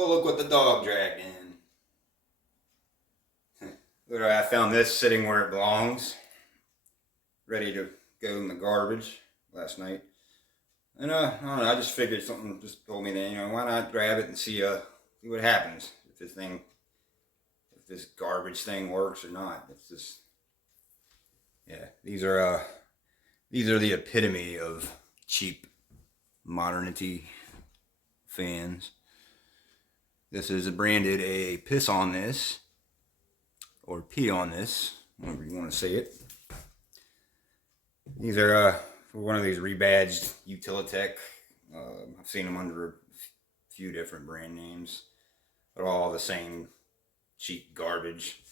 Oh, look what the dog dragged in. Literally, I found this sitting where it belongs, ready to go in the garbage last night. And I don't know, I just figured something just told me that, why not grab it and see what happens if this garbage thing works or not. It's just, yeah, these are the epitome of cheap modernity fans. This is branded a piss on this, or pee on this, however you want to say it. These are for one of these rebadged Utilitech. I've seen them under a few different brand names, but all the same cheap garbage.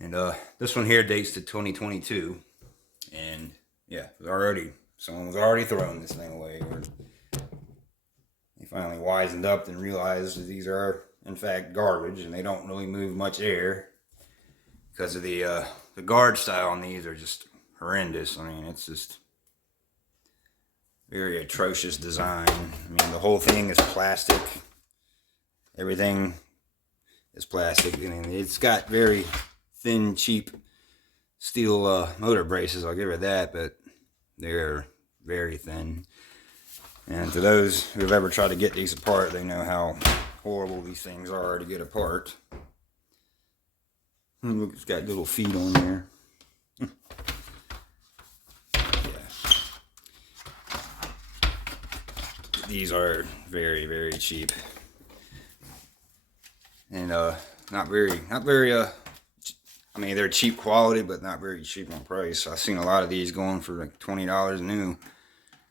And this one here dates to 2022, and yeah, someone was already throwing this thing away. They finally wisened up and realized that these are in fact garbage, and they don't really move much air because of the guard style on these are just horrendous. I mean, it's just very atrocious design. I mean, the whole thing is plastic. Everything is plastic. I mean, it's got very thin, cheap steel motor braces. I'll give it that, but they're very thin. And to those who have ever tried to get these apart, they know how horrible these things are to get apart. Look, it's got little feet on there. Yeah. These are very, very cheap. And not very I mean, they're cheap quality, but not very cheap on price. I've seen a lot of these going for like $20 new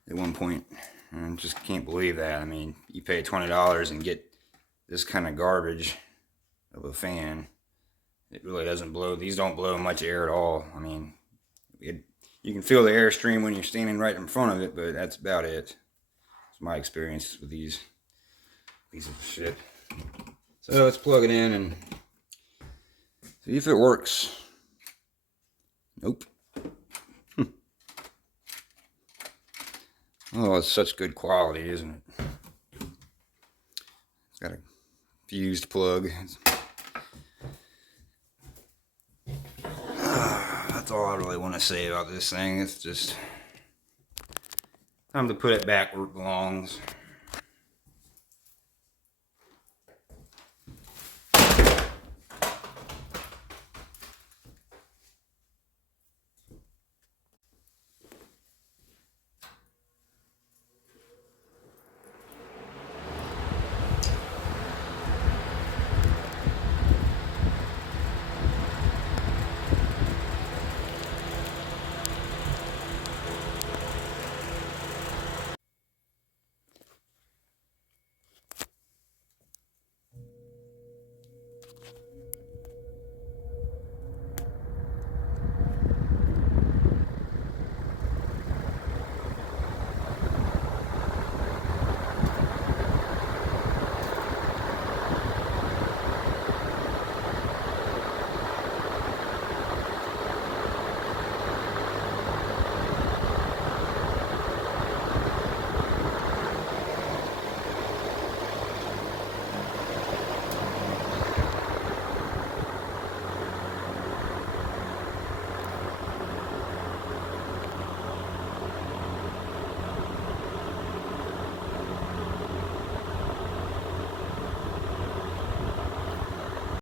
at one point. And I just can't believe that. I mean, you pay $20 and get this kind of garbage of a fan. It really doesn't blow. These don't blow much air at all. I mean, you can feel the airstream when you're standing right in front of it, but that's about it. It's my experience with these pieces of shit. So let's plug it in and see if it works. Nope. Oh, it's such good quality, isn't it? It's got a fused plug. That's all I really want to say about this thing. It's just time to put it back where it belongs.